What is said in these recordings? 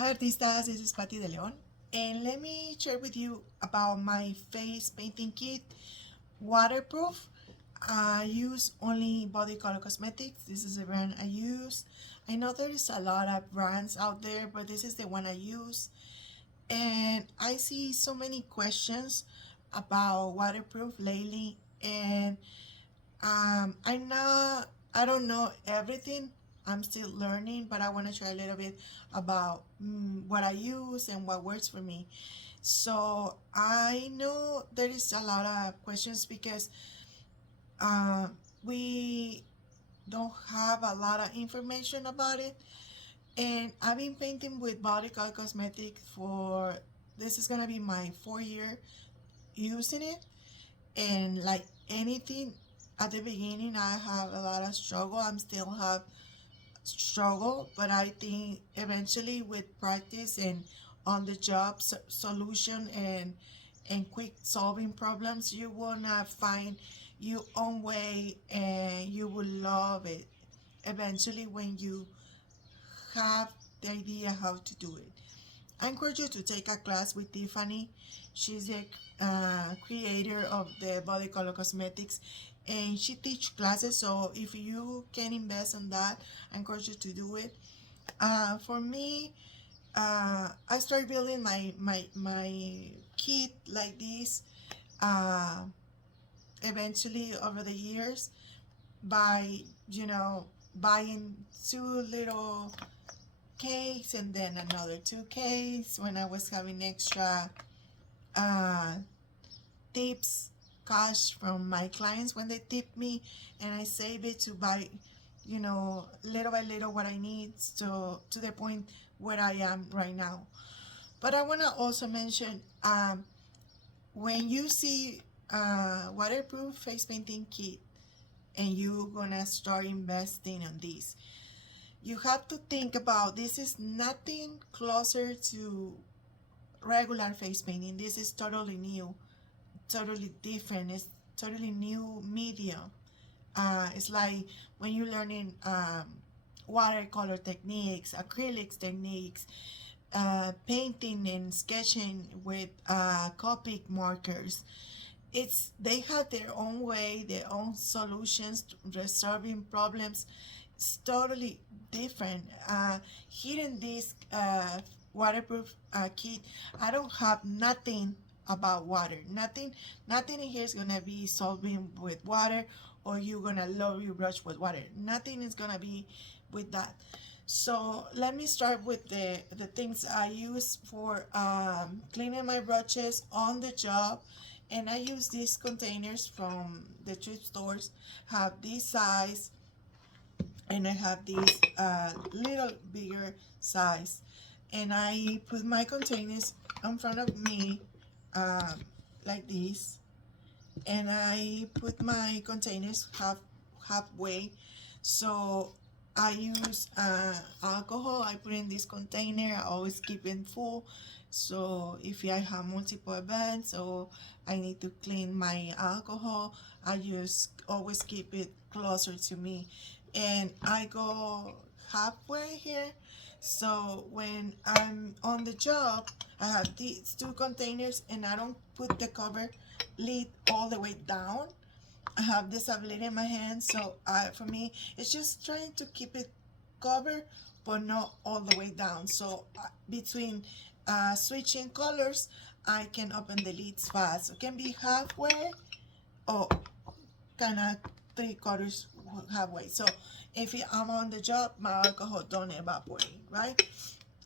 Hi artistas, this is Patti de Leon, and let me share with you about my face painting kit. Waterproof. I use only Bodycolorcosmetics. This is the brand I use. I know there is a lot of brands out there, but this is the one I use. And I see so many questions about waterproof lately, and I don't know everything. I'm still learning, but I want to share a little bit about what I use and what works for me. So I know there is a lot of questions because uh, we don't have a lot of information about it. And I've been painting with Bodycolor Cosmetics for this is gonna be my 4 year using it. And like anything, at the beginning I have a lot of struggle. I'm still have struggle, but I think eventually with practice and on the job solution and quick solving problems, you wanna find your own way and you will love it eventually when you have the idea how to do it. I encourage you to take a class with Tiffany. She's the creator of the Body Color Cosmetics, and she teach classes. So if you can invest in that, I encourage you to do it. For me, I started building my kit like this. Uh, Eventually, over the years, by buying two little cakes and then another two cakes when I was having extra uh, tips cash from my clients when they tip me, and I save it to buy little by little what I need to the point where I am right now. But I want to also mention when you see waterproof face painting kit and you're gonna start investing on this, you have to think about this is nothing closer to regular face painting. This is totally new, totally different. It's totally new medium. It's like when you're learning watercolor techniques, acrylics techniques, painting and sketching with Copic markers. They have their own way, their own solutions to resolving problems. It's totally different. Here in this waterproof kit, I don't have nothing about water. Nothing in here is gonna be solving with water, or you're gonna load your brush with water. Nothing is gonna be with that. So let me start with the things I use for cleaning my brushes on the job. And I use these containers from the thrift stores. Have this size, and I have this little bigger size. And I put my containers in front of me like this, and I put my containers halfway. So I use alcohol. I put in this container. I always keep it full. So if I have multiple events or I need to clean my alcohol, I just always keep it closer to me. And I go halfway here. So when I'm on the job, I have these two containers and I don't put the cover lid all the way down. I have this ability in my hand, so for me, it's just trying to keep it covered, but not all the way down. So between switching colors, I can open the lids fast. It can be halfway or kind of 3/4 halfway. So if I'm on the job, my alcohol don't evaporate, right?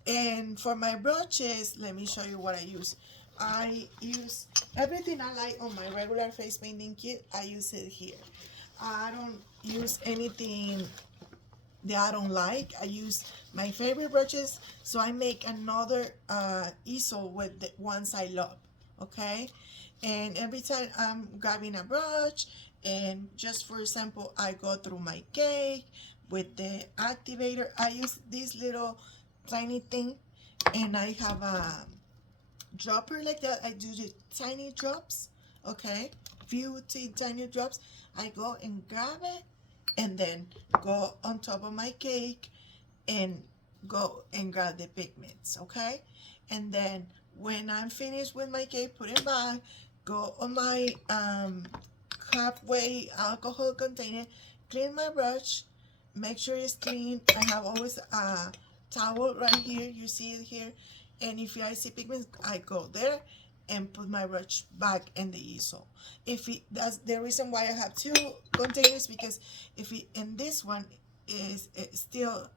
And for my brushes, let me show you what I use. I use everything I like on my regular face painting kit. I use it here. I don't use anything that I don't like. I use my favorite brushes, so I make another easel with the ones I love. Okay, and every time I'm grabbing a brush, and just for example, I go through my cake with the activator. I use this little tiny thing, and I have a dropper like that. I do the tiny drops. Okay, few tiny drops. I go and grab it and then go on top of my cake and go and grab the pigments, okay? And then when I'm finished with my cake, put it back, go on my halfway alcohol container, clean my brush, make sure it's clean. I have always a towel right here, you see it here. And if I see pigments, I go there and put my brush back in the easel. If it, that's the reason why I have two containers, because if it, in this one is still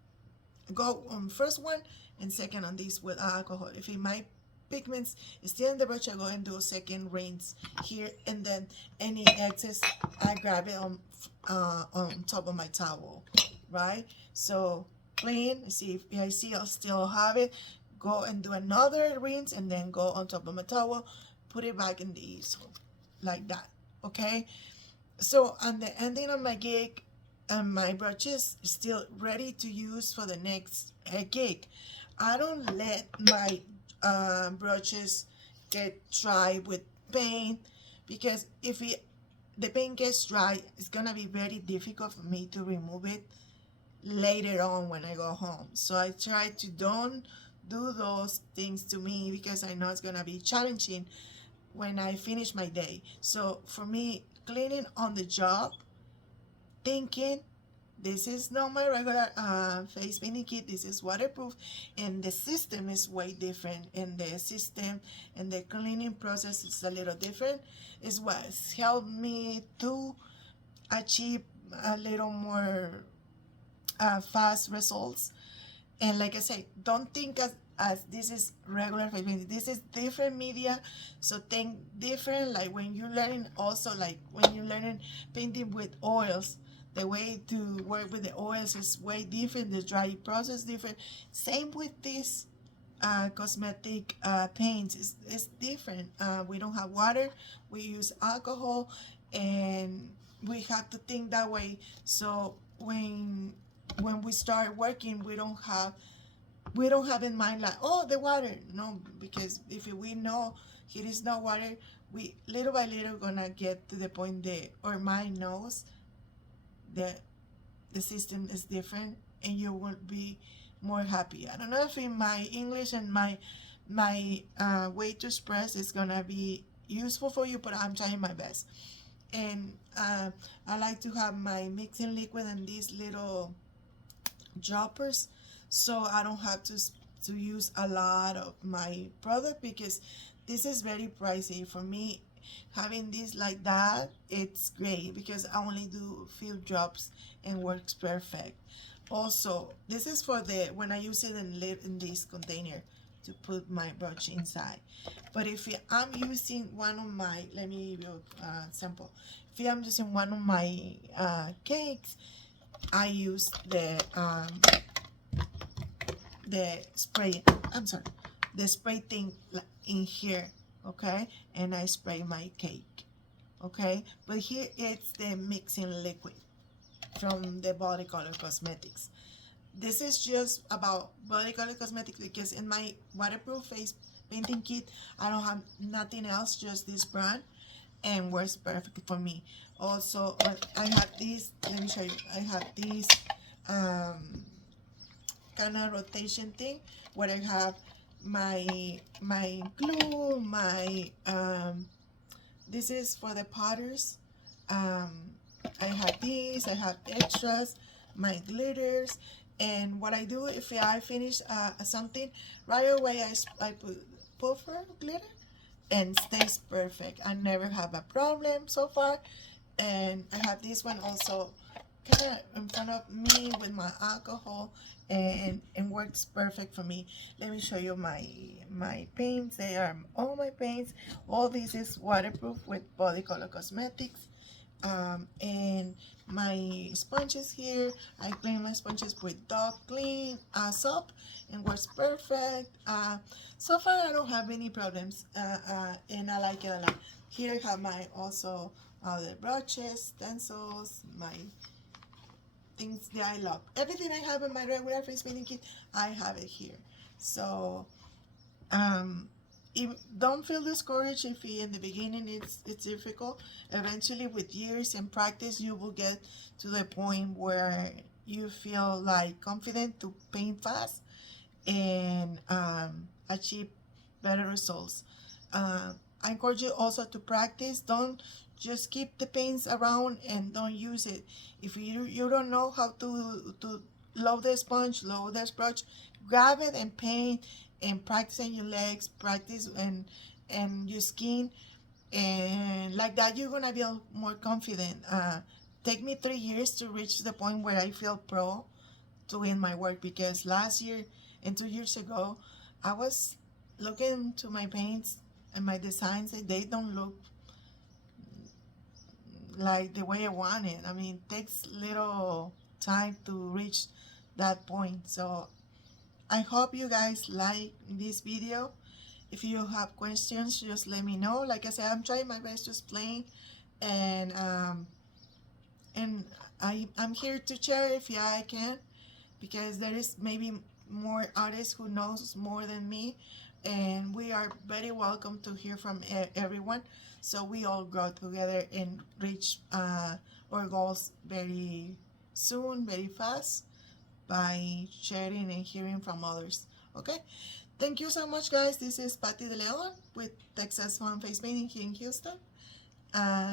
go on first one and second on this with alcohol. If it, my pigments is still in the brush, I go and do a second rinse here, and then any excess I grab it on top of my towel, right? So clean, see if I see I still have it, go and do another rinse, and then go on top of my towel, put it back in the easel like that, okay? So on the ending of my gig, my brushes still ready to use for the next gig. I don't let my brushes get dry with paint, because if the paint gets dry, it's gonna be very difficult for me to remove it later on when I go home. So I try to don't do those things to me, because I know it's gonna be challenging when I finish my day. So for me, cleaning on the job, thinking this is not my regular face painting kit, this is waterproof, and the system is way different, and the system and the cleaning process is a little different, is what's helped me to achieve a little more fast results. And like I say, don't think as this is regular face painting. This is different media, so think different. Like when you're learning, also like when you're learning painting with oils, the way to work with the oils is way different. The dry process different. Same with this cosmetic paints. It's different. We don't have water. We use alcohol, and we have to think that way. So when we start working, we don't have in mind like, oh, the water. No, because if we know it is not water, we little by little gonna get to the point that our mind knows that the system is different, and you will be more happy. I don't know if in my English and my way to express is gonna be useful for you, but I'm trying my best. And I like to have my mixing liquid and these little droppers, so I don't have to use a lot of my product, because this is very pricey for me. Having this like that, it's great because I only do few drops and works perfect. Also, this is for the when I use it and live in this container to put my brush inside. But if I'm using one of my, let me give you a sample. If I'm using one of my cakes, I use the spray, I'm sorry, the spray thing in here, okay? And I spray my cake, okay? But here it's the mixing liquid from the Bodycolor Cosmetics. This is just about Bodycolor Cosmetics, because in my waterproof face painting kit, I don't have nothing else, just this brand, and works perfect for me. Also, I have this, let me show you, I have this um, kind of rotation thing where I have my glue, my this is for the potters. um, I have these, I have extras, my glitters. And what I do, if I finish something right away, I put puffer glitter, and stays perfect. I never have a problem so far. And I have this one also kind of in front of me with my alcohol, and works perfect for me. Let me show you my paints. They are all my paints. All this is waterproof with Bodycolor Cosmetics. And my sponges here, I clean my sponges with dog clean soap, and works perfect. So far I don't have any problems, and I like it a lot. Here I have my also other brushes, stencils, my things that I love. Everything I have in my regular face painting kit, I have it here. So um, don't feel discouraged if in the beginning it's difficult. Eventually, with years and practice, you will get to the point where you feel like confident to paint fast. and achieve better results. I encourage you also to practice. Don't just keep the paints around and don't use it. If you don't know how to load the sponge, load the brush, grab it and paint, and practice on your legs, practice and your skin, and like that you're gonna feel more confident. Take me 3 years to reach the point where I feel pro doing my work, because last year and 2 years ago I was looking to my paints and my designs and they don't look like the way I want it. I mean, it takes little time to reach that point. So I hope you guys like this video. If you have questions, just let me know. Like I said, I'm trying my best to explain, and and I'm here to share if yeah I can, because there is maybe more artists who knows more than me, and we are very welcome to hear from everyone, so we all grow together and reach our goals very soon, very fast, by sharing and hearing from others. Okay, thank you so much, guys. This is Patty De Leon with Texas Fun Face Painting here in Houston.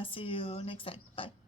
See you next time. Bye.